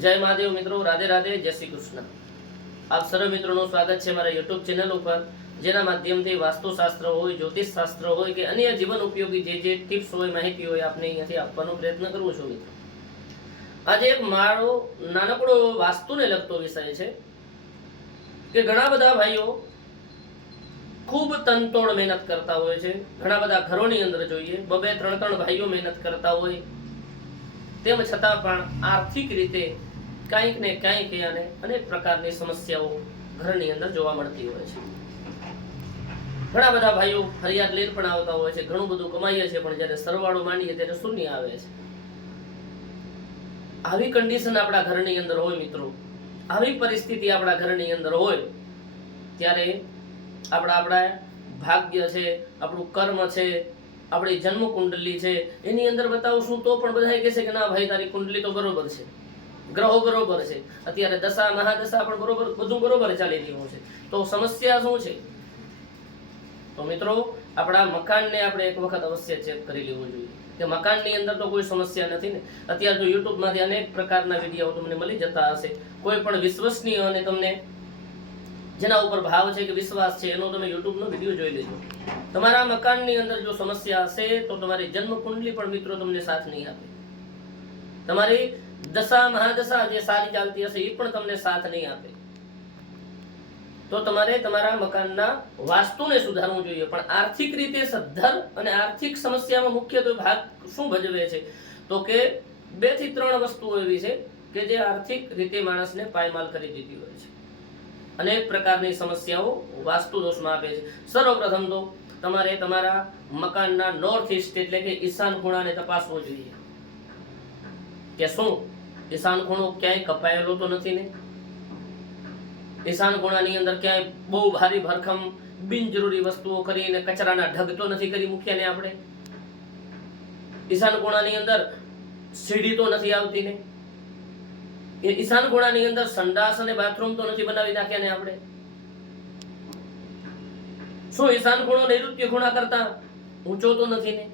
જય મહાદેવ મિત્રો, રાધે રાધે, જય શ્રી કૃષ્ણ. આપ સર્વ મિત્રોનું સ્વાગત છે મારા યુટ્યુબ ચેનલ ઉપર, જેના માધ્યમથી વાસ્તુશાસ્ત્ર હોય જ્યોતિષ શાસ્ત્ર હોય કે અન્ય જીવન ઉપયોગી જે જે ટિપ્સ હોય, માહિતી હોય, આપને અહીંયાથી આપવાનો પ્રયત્ન કરું છું મિત્રો. આજે એક મારો નાનકડો વાસ્તુને લગતો વિષય છે કે ઘણા બધા ભાઈઓ ખૂબ તનતોડ મહેનત કરતા હોય છે. ઘણા બધા ઘરોની અંદર જોઈએ, બબે ત્રણ ત્રણ ભાઈઓ મહેનત કરતા હોય. તેમ છતાં પણ આર્થિક રીતે કાંઈક ને કાંઈક એને અનેક પ્રકારની સમસ્યાઓ ઘરની અંદર જોવા મળતી હોય છે. ઘણા બધા ભાઈઓ ફરિયાદ લઈને પણ આવતા હોય છે, ઘણું બધું કમાઈએ છે, પણ જ્યારે સરવાળો માંડીએ ત્યારે શૂન્ય આવે છે. આવી કન્ડિશન આપણા ઘરની અંદર હોય મિત્રો. આવી પરિસ્થિતિ આપણા ઘરની અંદર હોય, ત્યારે આપણા આપણા ભાગ્ય છે, આપણું કર્મ છે, આપણી જન્મ કુંડલી છે, એની અંદર બતાવશું તો પણ બધા કહેશે કે ના, ભાઈ, તારી કુંડલી તો બરોબર છે. ગ્રહો બરોબર છે. અત્યારે દશા, મહાદશા પણ બરોબર, બધું બરોબર ચાલી રહ્યું છે. તો સમસ્યા શું છે? તો મિત્રો, આપણા મકાનને આપણે એક વખત અવશ્ય ચેક કરી લેવું જોઈએ. કે મકાનની અંદર તો કોઈ સમસ્યા નથી ને. અત્યારે તો યુટ્યુબમાંથી અનેક પ્રકારના વીડિયો તમને મળી જતા હશે. કોઈ પણ વિશ્વસનીય અને તમને જેના ઉપર ભાવ છે કે વિશ્વાસ છે, એનો તમે યુટ્યુબનો વીડિયો જોઈ લેજો. તમારા મકાનની અંદર જો સમસ્યા હશે, તો તમારી જન્મ કુંડલી પણ મિત્રો તમને સાથ નહીં આપે. તમારી દશા, મહાદશા જે સારી ચાલતી હશે એ પણ તમને સાથ નહીં આપે. તો તમારે તમારા મકાનના વાસ્તુને સુધારવું જોઈએ. પણ આર્થિક રીતે સદ્ધર અને આર્થિક સમસ્યામાં મુખ્યત્વે ભાગ શું ભજવે છે? તો કે બેથી ત્રણ વસ્તુઓ એવી છે કે જે આર્થિક રીતે માણસને પાયમાલ કરી દીધી હોય છે. અનેક પ્રકારની સમસ્યાઓ વાસ્તુ દોષમાં આપે છે. સર્વપ્રથમ તો તમારે તમારા મકાનના નોર્થ ઈસ્ટ એટલે કે ઈશાન ખૂણાને તપાસવો જોઈએ. કે શું? ઈશાન ખૂણો ક્યાંય કપાયેલો તો નથી ને? ઈશાન ખૂણાની અંદર ક્યાંય બહુ ભારી ભરખમ, બિનજરૂરી વસ્તુઓ કરીને કચરાના ઢગ તો નથી કરી મૂક્યા ને આપણે? ઈશાન ખૂણાની અંદર સીડી તો નથી આવતી ને? એ ઈશાન ખૂણાની અંદર સંડાસ અને બાથરૂમ તો નથી બનાવી નાખ્યા ને આપણે? શું ઈશાન ખૂણો નૈઋત્ય ખૂણા કરતા ઊંચો તો નથી ને?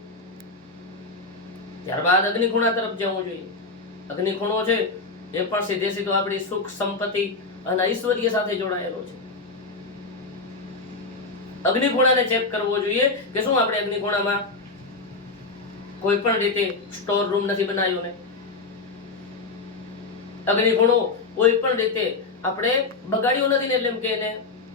ત્યારબાદ અગ્નિ ખૂણા તરફ જવું જોઈએ. અગ્નિ ખૂણો છે, એ પણ સીધે સીધો આપણી સુખ, સંપત્તિ અને ઐશ્વર્ય સાથે જોડાયેલો છે. અગ્નિ ખૂણાને ચેક કરવો જોઈએ કે શું આપણે અગ્નિ ખૂણામાં કોઈ પણ રીતે સ્ટોર રૂમ નથી બનાવ્યો ને. અગ્નિ ખૂણો કોઈ પણ રીતે આપણે બગાડ્યો નથી ને એટલે કે એને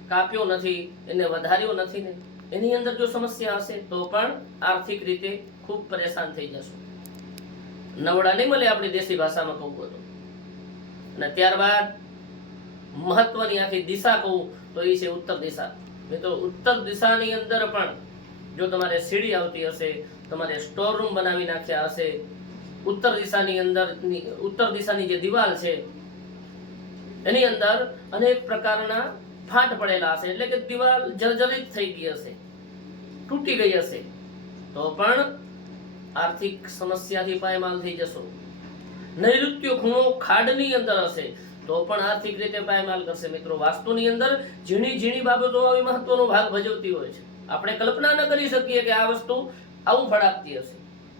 કાપ્યો નથી, એને વધાર્યો નથી ને. એની અંદર જો સમસ્યા હશે તો પણ આર્થિક રીતે ખૂબ પરેશાન થઈ જશું. નવડા નહીં મળે આપણી દેશી ભાષામાં કહું તો. અને ત્યારબાદ મહત્વની આખી દિશા કહું તો એ છે ઉત્તર દિશા. મિત્રો, ઉત્તર દિશાની અંદર પણ જો તમારે સીડી આવતી હશે, તમારે સ્ટોર રૂમ બનાવી નાખ્યા હશે, ઉત્તર દિશાની અંદર ઉત્તર દિશાની જે દિવાલ છે, એની અંદર અનેક પ્રકારના ફાટ પડેલા હશે. એટલે કે દિવાલ જર્જરિત થઈ ગઈ હશે, તૂટી ગઈ હશે. તો પણ આર્થિક સમસ્યાથી પાયમાલ થઈ જશો. નૈઋત્ય ખૂણો ખાડની અંદર હશે, તો પણ આર્થિક રીતે પાયમાલ કરશે. મિત્રો, વાસ્તુની અંદર ઝીણી ઝીણી બાબતો આવી મહત્વનો ભાગ ભજવતી હોય છે. આપણે કલ્પના ન કરી શકીએ કે આ વસ્તુ આવું ફળ આપતી હશે.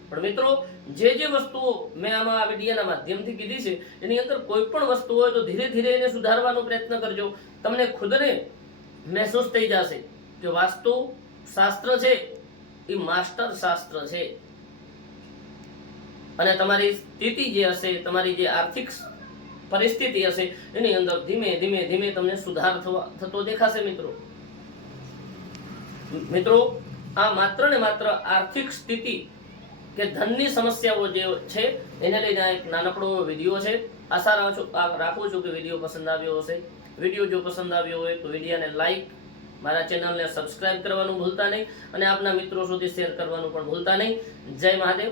પણ મિત્રો, જે જે વસ્તુઓ મેં આમાં આ વિડીયાના માધ્યમથી કીધી છે, એની અંદર કોઈ પણ વસ્તુ હોય તો ધીરે ધીરે એને સુધારવાનો પ્રયત્ન કરજો. તમને ખુદને મહેસૂસ થઈ જશે કે વાસ્તુ શાસ્ત્ર છે, એ માસ્ટર શાસ્ત્ર છે. અને તમારી સ્થિતિ જે હશે, તમારી જે આર્થિક પરિસ્થિતિ હશે, એની અંદર ધીમે ધીમે ધીમે તમને સુધાર થતો દેખાશે મિત્રો. મિત્રો, આ માત્ર ને માત્ર આર્થિક સ્થિતિ કે ધનની સમસ્યાઓ જે છે, એને લઈને આ એક નાનકડો વીડિયો છે. આશા રાખું છું રાખું છું કે વીડિયો પસંદ આવ્યો હશે. વીડિયો જો પસંદ આવ્યો હોય તો વિડીયોને લાઈક, મારા ચેનલને સબસ્ક્રાઇબ કરવાનું ભૂલતા નહીં અને આપના મિત્રો સુધી શેર કરવાનું પણ ભૂલતા નહીં. જય મહાદેવ.